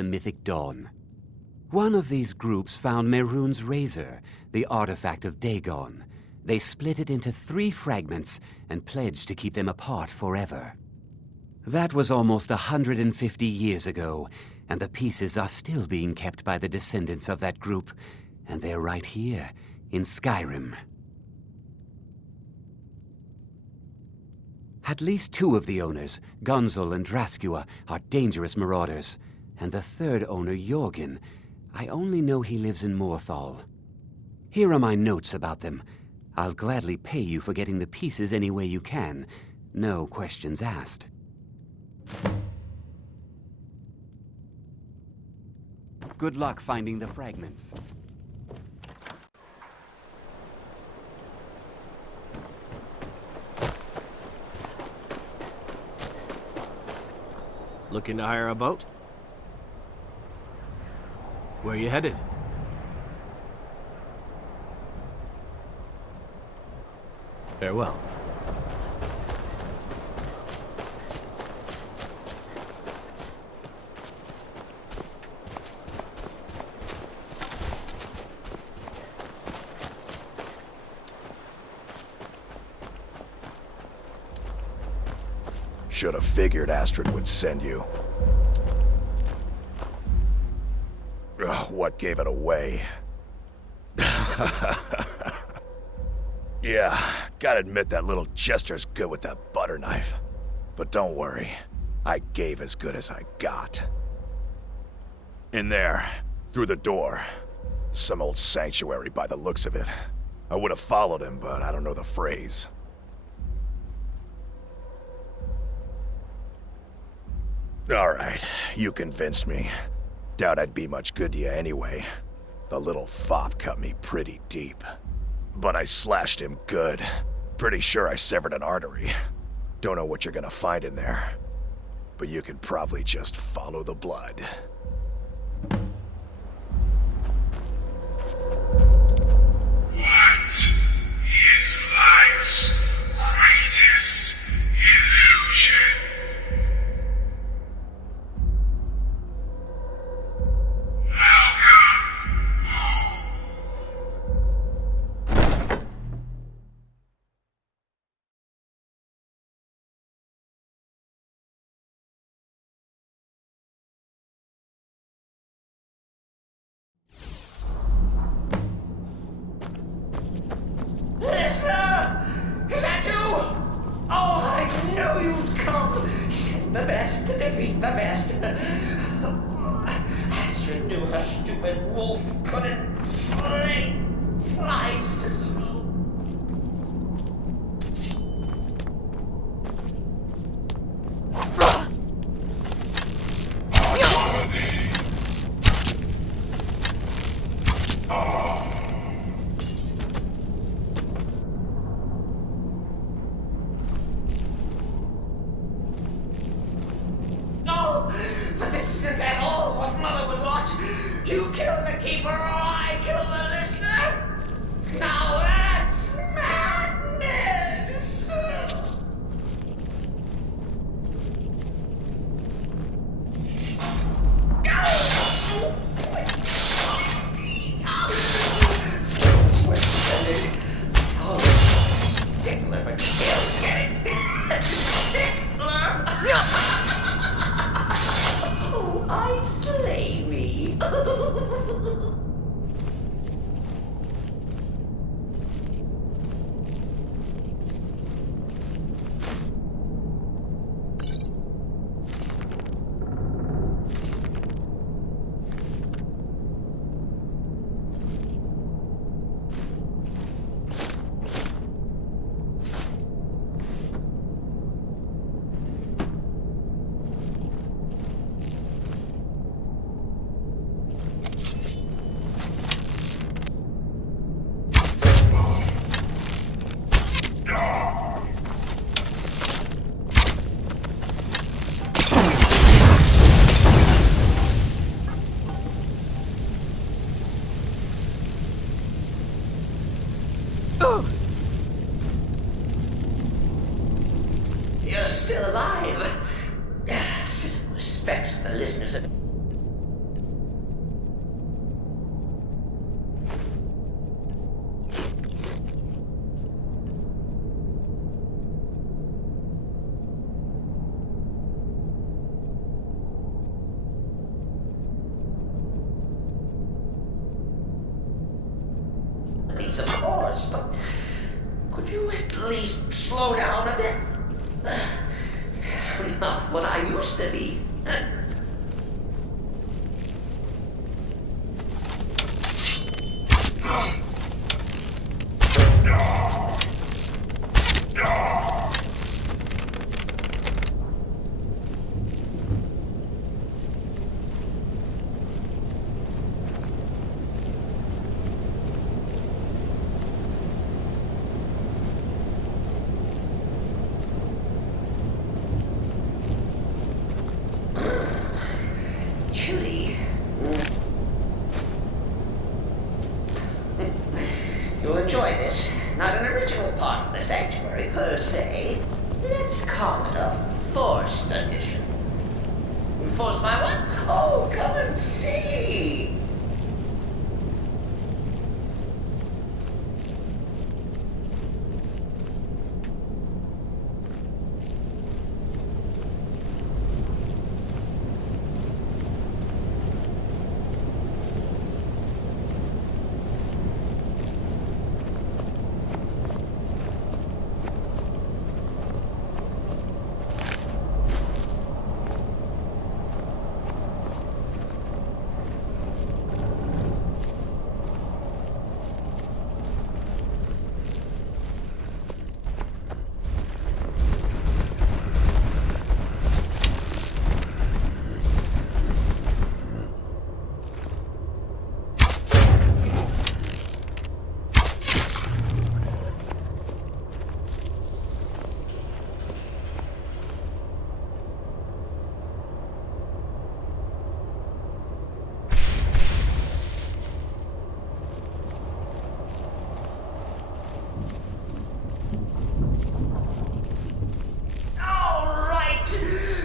the mythic dawn. One of these groups found Mehrunes' razor, the artifact of Dagon. They split it into 3 fragments and pledged to keep them apart forever. That was almost 150 years ago, and the pieces are still being kept by the descendants of that group, and they're right here, in Skyrim. At least 2 of the owners, Gunzel and Draskua, are dangerous marauders, and the 3rd owner, Jorgen, I only know he lives in Morthal. Here are my notes about them. I'll gladly pay you for getting the pieces any way you can. No questions asked. Good luck finding the fragments. Looking to hire a boat? Where are you headed? Farewell. Should have figured Astrid would send you. Ugh, what gave it away? Yeah, gotta admit that little Jester's good with that butter knife. But don't worry, I gave as good as I got. In there, through the door. Some old sanctuary by the looks of it. I would have followed him, but I don't know the phrase. Alright, you convinced me. Doubt I'd be much good to you anyway. The little fop cut me pretty deep. But I slashed him good. Pretty sure I severed an artery. Don't know what you're gonna find in there. But you can probably just follow the blood. What is life's greatest illusion? Listener! Is that you? Oh, I knew you'd come! Send the best to defeat the best. Astrid knew her stupid wolf couldn't fly Sicily. But this isn't at all what Mother would want. You kill the keeper or I kill the listener. Now that's madness. Stickler for kill. Get it? Stickler. I slay me. course, but could you at least slow down a bit? Not what I used to be. Chilly. You'll enjoy this. Not an original part of the sanctuary per se. Let's call it a forced addition. Forced by what? Oh, come and see.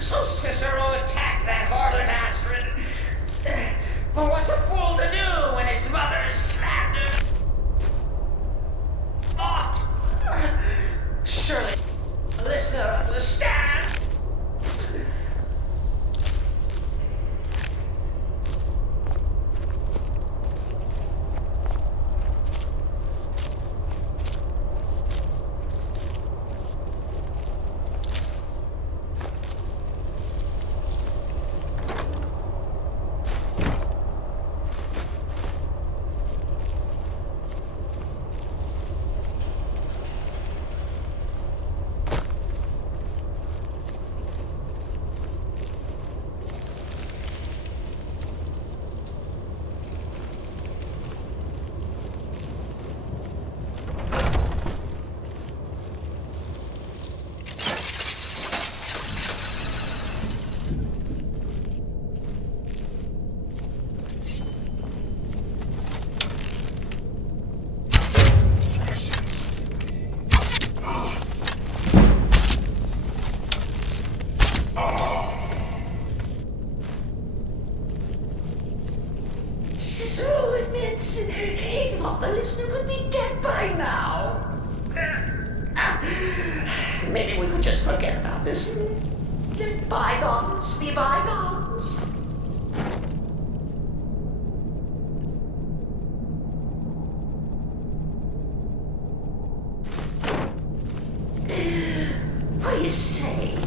So Cicero attacked that harlot Astrid. But what's a fool to do when his mother slandered? Thought. Surely the listener understands. Cicero admits he thought the listener would be dead by now. Maybe we could just forget about this and let bygones be bygones. What do you say?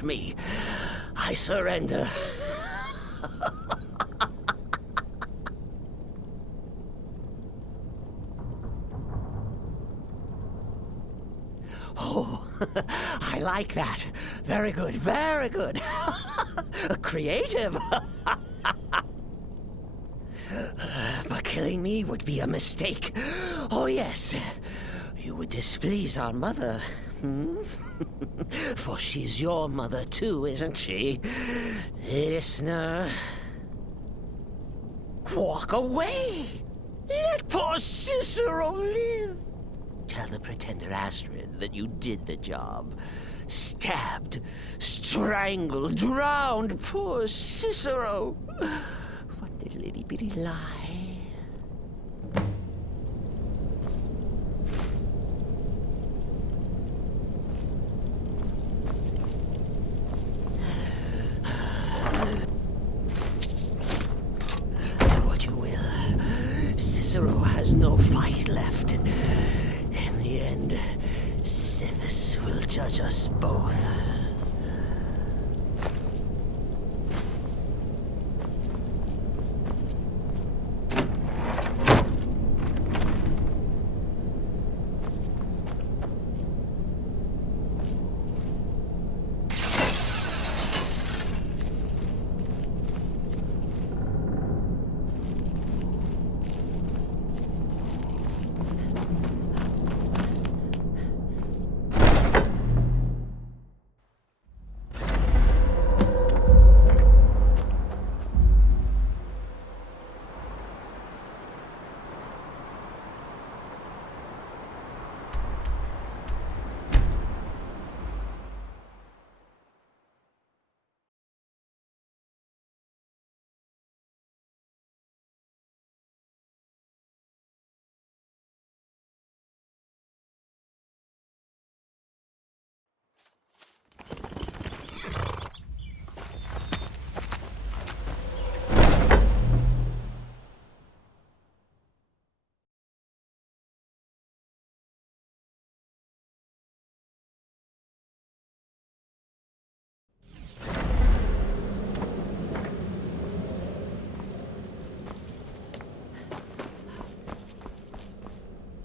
Grant me. I surrender. Oh, I like that. Very good, very good. Creative. But killing me would be a mistake. Oh, yes. You would displease our mother. For she's your mother too, isn't she? Listener. Walk away. Let poor Cicero live. Tell the pretender Astrid that you did the job. Stabbed, strangled, drowned poor Cicero. What little itty-bitty lie. Do what you will. Cicero has no fight left. In the end, Sithis will judge us both.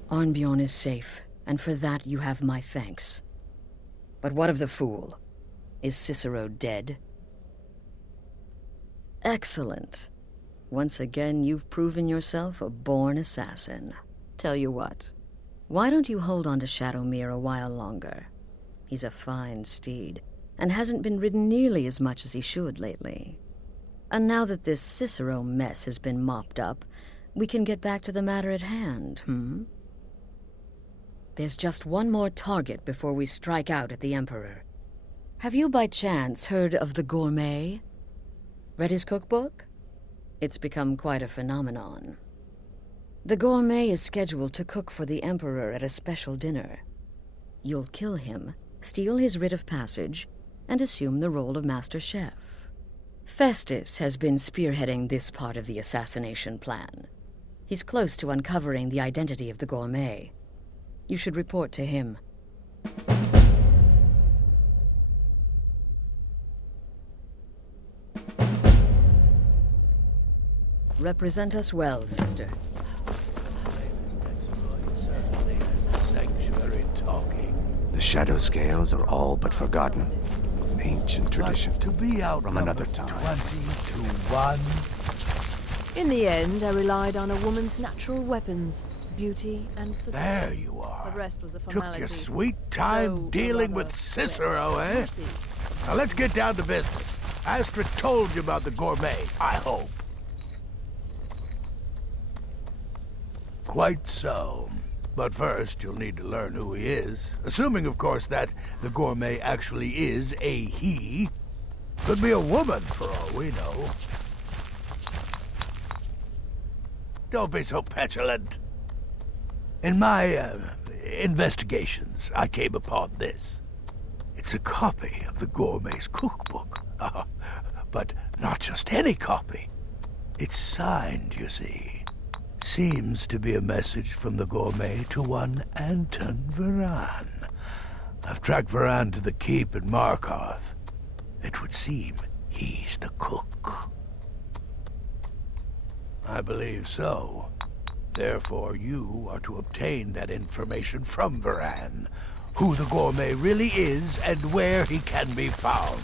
Arnbjorn is safe, and for that you have my thanks. But what of the fool? Is Cicero dead? Excellent. Once again, you've proven yourself a born assassin. Tell you what, why don't you hold on to Shadowmere a while longer? He's a fine steed, and hasn't been ridden nearly as much as he should lately. And now that this Cicero mess has been mopped up, we can get back to the matter at hand, There's just one more target before we strike out at the Emperor. Have you by chance heard of the Gourmet? Read his cookbook? It's become quite a phenomenon. The Gourmet is scheduled to cook for the Emperor at a special dinner. You'll kill him, steal his writ of passage, and assume the role of Master Chef. Festus has been spearheading this part of the assassination plan. He's close to uncovering the identity of the Gourmet. You should report to him. Represent us well, sister. Sanctuary talking. The shadow scales are all but forgotten. Ancient tradition. To be out From another time. 20 to 1. In the end, I relied on a woman's natural weapons, beauty and seduction. There you are. The rest was a Took formality. your sweet time Though, dealing rather, with Cicero, eh? mercy. Now let's get down to business. Astrid told you about the Gourmet, I hope. Quite so. But first, you'll need to learn who he is. Assuming, of course, that the Gourmet actually is a he. Could be a woman, for all we know. Don't be so petulant. In my investigations, I came upon this. It's a copy of the Gourmet's cookbook. But not just any copy. It's signed, you see. Seems to be a message from the Gourmet to one Anton Varan. I've tracked Varan to the keep in Markarth. It would seem he's the cook. I believe so. Therefore, you are to obtain that information from Varan. Who the gourmet really is and where he can be found.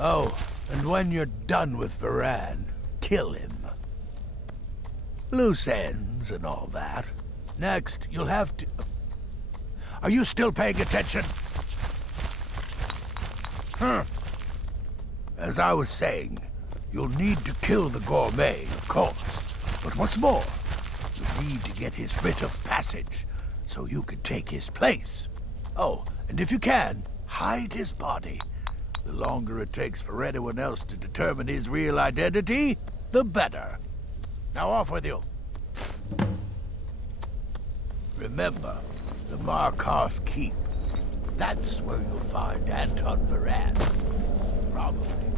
Oh, and when you're done with Varan, kill him. Loose ends and all that. Next, you'll have to... Are you still paying attention? As I was saying, you'll need to kill the gourmet, of course. But what's more, you need to get his writ of passage so you can take his place. Oh, and if you can, hide his body. The longer it takes for anyone else to determine his real identity, the better. Now off with you. Remember, the Markarth Keep. That's where you'll find Anton Varan. Probably.